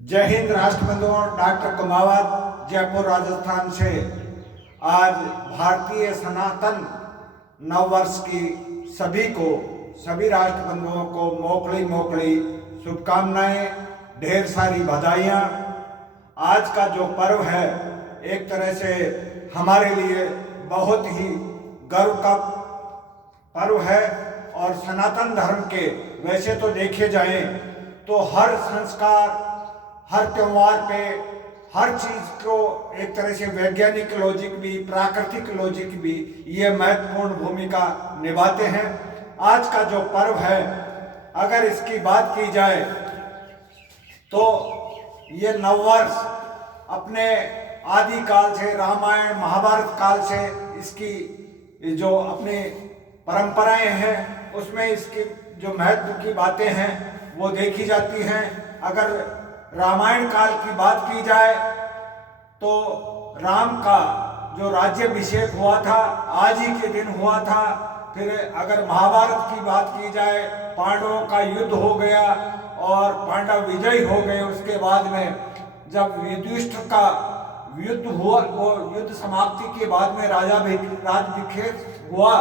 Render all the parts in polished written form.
जय हिंद राष्ट्रबंधुओं। डॉक्टर कुमावत, जयपुर राजस्थान से। आज भारतीय सनातन नववर्ष की सभी राष्ट्रबंधुओं को मोकली मोकली शुभकामनाएं, ढेर सारी बधाइयाँ। आज का जो पर्व है एक तरह से हमारे लिए बहुत ही गर्व का पर्व है। और सनातन धर्म के वैसे तो देखे जाएं तो हर संस्कार, हर त्योहार पे हर चीज को एक तरह से वैज्ञानिक लॉजिक भी, प्राकृतिक लॉजिक भी ये महत्वपूर्ण भूमिका निभाते हैं। आज का जो पर्व है अगर इसकी बात की जाए तो ये नववर्ष अपने आदिकाल से, रामायण महाभारत काल से इसकी जो अपनी परंपराएं हैं उसमें इसकी जो महत्व की बातें हैं वो देखी जाती हैं। अगर रामायण काल की बात की जाए तो राम का जो राज्याभिषेक हुआ था आज ही के दिन हुआ था। फिर अगर महाभारत की बात की जाए, पांडवों का युद्ध हो गया और पांडव विजयी हो गए। उसके बाद में जब युधिष्ठिर का युद्ध हुआ, वो युद्ध समाप्ति के बाद में राज्याभिषेक हुआ,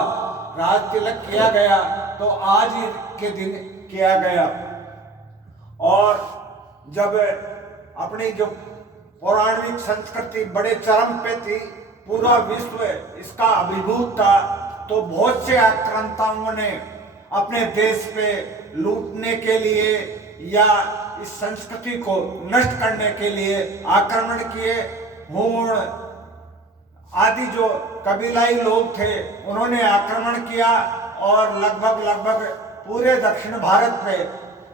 राज तिलक किया गया, तो आज ही के दिन किया गया। और जब अपनी जो पौराणिक संस्कृति बड़े चरम पे थी, पूरा विश्व इसका अभिभूत था, तो बहुत से आक्रांताओं ने अपने देश पे लूटने के लिए या इस संस्कृति को नष्ट करने के लिए आक्रमण किए। हूण आदि जो कबीलाई लोग थे उन्होंने आक्रमण किया और लगभग पूरे दक्षिण भारत पे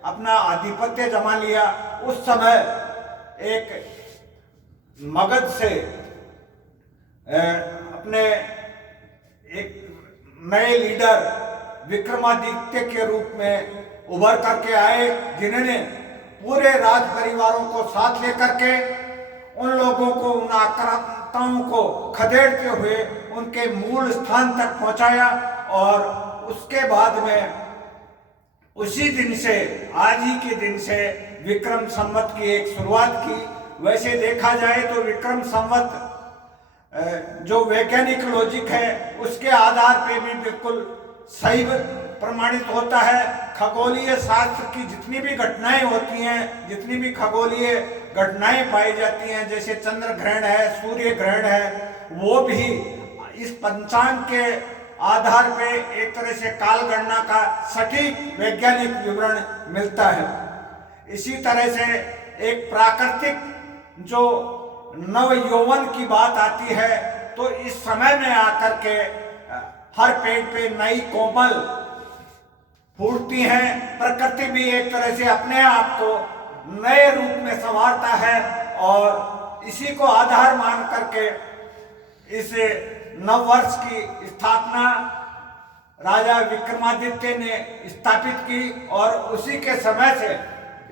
अपना आधिपत्य जमा लिया। उस समय एक मगध से अपने एक नए लीडर विक्रमादित्य के रूप में उभर करके आए, जिन्होंने पूरे राज परिवारों को साथ लेकर के उन लोगों को, उन आक्रांताओं को खदेड़ते हुए उनके मूल स्थान तक पहुंचाया। और उसके बाद में उसी दिन से, आज ही के दिन से विक्रम संवत की एक शुरुआत की। वैसे देखा जाए तो विक्रम संवत जो वैज्ञानिक लॉजिक है उसके आधार पे भी बिल्कुल सही प्रमाणित होता है। खगोलीय शास्त्र की जितनी भी घटनाएं होती हैं, जितनी भी खगोलीय घटनाएं पाई जाती हैं, जैसे चंद्र ग्रहण है, सूर्य ग्रहण है, वो भी इस पंचांग के आधार पे एक तरह से काल गणना का सटीक वैज्ञानिक विवरण मिलता है। इसी तरह से एक प्राकृतिक जो नव यौवन की बात आती है तो इस समय में आकर के हर पेड़ पे नई कोमल फूटती हैं। प्रकृति भी एक तरह से अपने आप को नए रूप में संवारता है और इसी को आधार मान करके इस नववर्ष की स्थापना राजा विक्रमादित्य ने स्थापित की और उसी के समय से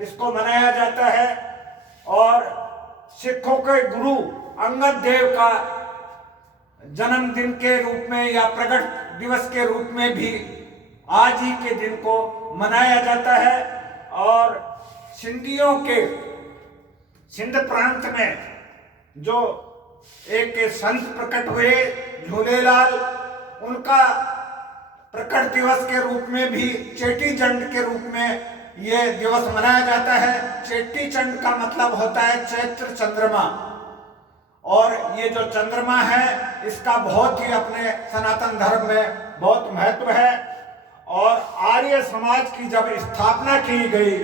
इसको मनाया जाता है। और सिखों के गुरु अंगद देव का जन्मदिन के रूप में या प्रकट दिवस के रूप में भी आज ही के दिन को मनाया जाता है। और सिंधियों के सिंध प्रांत में जो एक संत प्रकट हुए झूलेलाल, उनका प्रकट दिवस के रूप में भी चेटी चंड के रूप में यह दिवस मनाया जाता है। चेटी चंड का मतलब होता है चैत्र चंद्रमा, और ये जो चंद्रमा है इसका बहुत ही अपने सनातन धर्म में बहुत महत्व है। और आर्य समाज की जब स्थापना की गई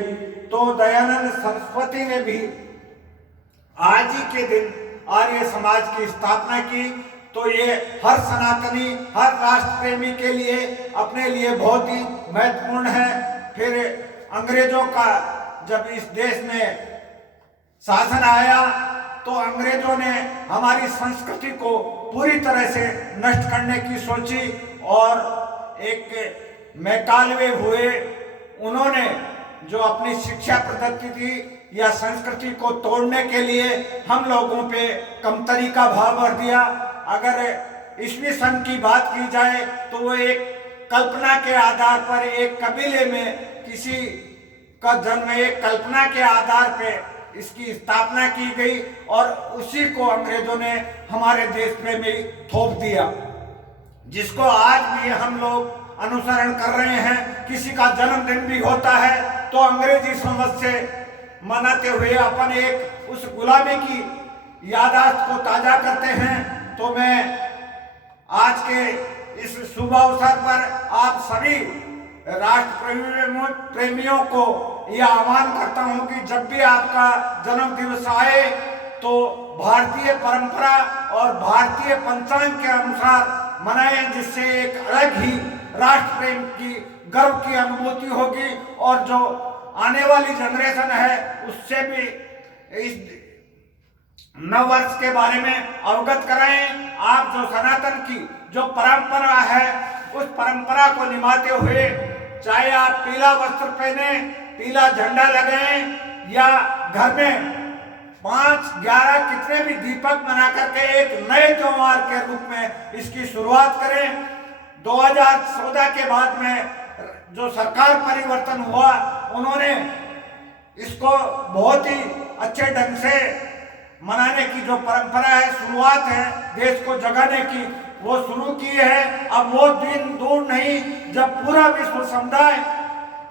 तो दयानंद सरस्वती ने भी आज ही के दिन आर्य समाज की स्थापना की। तो ये हर सनातनी, हर राष्ट्र प्रेमी के लिए, अपने लिए बहुत ही महत्वपूर्ण है। फिर अंग्रेजों का जब इस देश में शासन आया तो अंग्रेजों ने हमारी संस्कृति को पूरी तरह से नष्ट करने की सोची और एक मैकाले हुए। उन्होंने जो अपनी शिक्षा पद्धति थी या संस्कृति को तोड़ने के लिए हम लोगों पे कमतरी का भाव भर दिया। अगर ईस्वी सन की बात की जाए तो वो एक कल्पना के आधार पर एक कबीले में किसी का जन्म एक कल्पना के आधार पे इसकी स्थापना की गई और उसी को अंग्रेजों ने हमारे देश में भी थोप दिया, जिसको आज भी हम लोग अनुसरण कर रहे हैं। किसी का जन्मदिन भी होता है तो अंग्रेजी समझ से मनाते हुए अपन एक उस गुलामी की यादाश्त को ताजा करते हैं। तो मैं आज के इस शुभ अवसर पर आप सभी राष्ट्र प्रेमियों को यह आह्वान करता हूं कि जब भी आपका जन्म दिवस आए तो भारतीय परंपरा और भारतीय पंचांग के अनुसार मनाएं, जिससे एक अलग ही राष्ट्र प्रेम की गर्व की अनुभूति होगी और जो आने वाली जनरेशन है उससे भी इस नव वर्ष के बारे में अवगत कराएं। आप जो सनातन की जो परंपरा है उस परंपरा को निभाते हुए, चाहे आप पीला वस्त्र पहने, पीला झंडा लगाएं या घर में 5-11 कितने भी दीपक बना करके एक नए त्योहार के रूप में इसकी शुरुआत करें। 2014 के बाद में जो सरकार परिवर्तन हुआ, उन्होंने इसको बहुत ही अच्छे ढंग से मनाने की जो परंपरा है, शुरुआत है देश को जगाने की, वो शुरू की है। अब वो दिन दूर नहीं जब पूरा विश्व समुदाय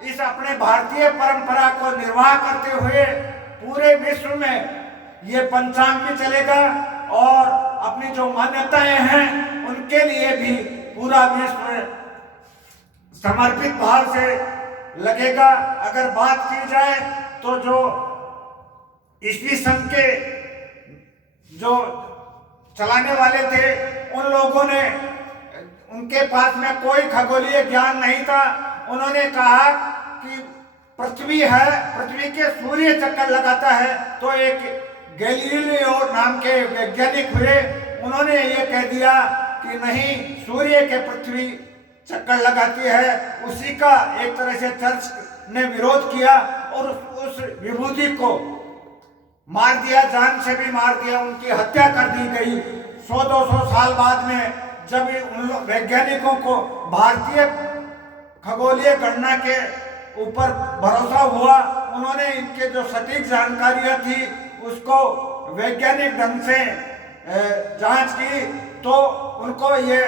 इस अपने भारतीय परंपरा को निर्वाह करते हुए पूरे विश्व में ये पंचांग भी चलेगा और अपनी जो मान्यताएं हैं उनके लिए भी पूरा विश्व समर्पित भाव से लगेगा। अगर बात की जाए तो जो ईस्वी सन के जो चलाने वाले थे, उन लोगों ने, उनके पास में कोई खगोलीय ज्ञान नहीं था। उन्होंने कहा कि पृथ्वी है, पृथ्वी के सूर्य चक्कर लगाता है। तो एक गैलीलियो नाम के वैज्ञानिक हुए, उन्होंने ये कह दिया कि नहीं, सूर्य के पृथ्वी चक्कर लगाती है। उसी का एक तरह से चर्च ने विरोध किया और उस विभूति को मार दिया, जान से भी मार दिया, उनकी हत्या कर दी गई। 100-200 साल बाद में जब उन वैज्ञानिकों को भारतीय खगोलीय गणना के ऊपर भरोसा हुआ, उन्होंने इनके जो सटीक जानकारियां थी उसको वैज्ञानिक ढंग से जांच की, तो उनको ये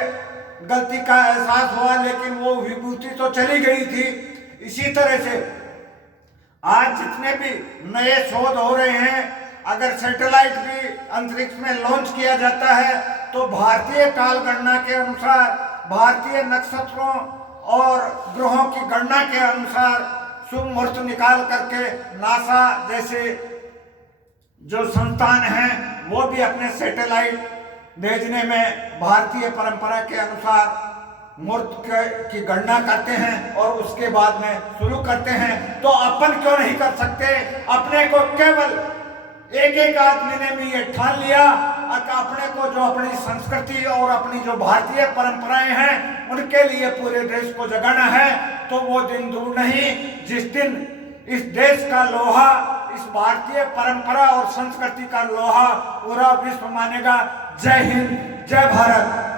गलती का एहसास हुआ, लेकिन वो विभूति तो चली गई थी। इसी तरह से आज जितने भी नए शोध हो रहे हैं, अगर सैटेलाइट भी अंतरिक्ष में लॉन्च किया जाता है तो भारतीय काल गणना के अनुसार, भारतीय नक्षत्रों और ग्रहों की गणना के अनुसार शुभ मुहूर्त निकाल करके नासा जैसे जो संस्थान हैं वो भी अपने सैटेलाइट भेजने में भारतीय परंपरा के अनुसार मुहूर्त की गणना करते हैं और उसके बाद में शुरू करते हैं। तो अपन क्यों नहीं कर सकते? अपने को केवल एक आदमी ने भी ये ठान लिया अपने को, जो अपनी संस्कृति और अपनी जो भारतीय परंपराएं हैं उनके लिए पूरे देश को जगाना है। तो वो दिन दूर नहीं जिस दिन इस देश का लोहा, इस भारतीय परंपरा और संस्कृति का लोहा पूरा विश्व मानेगा। जय हिंद, जय भारत।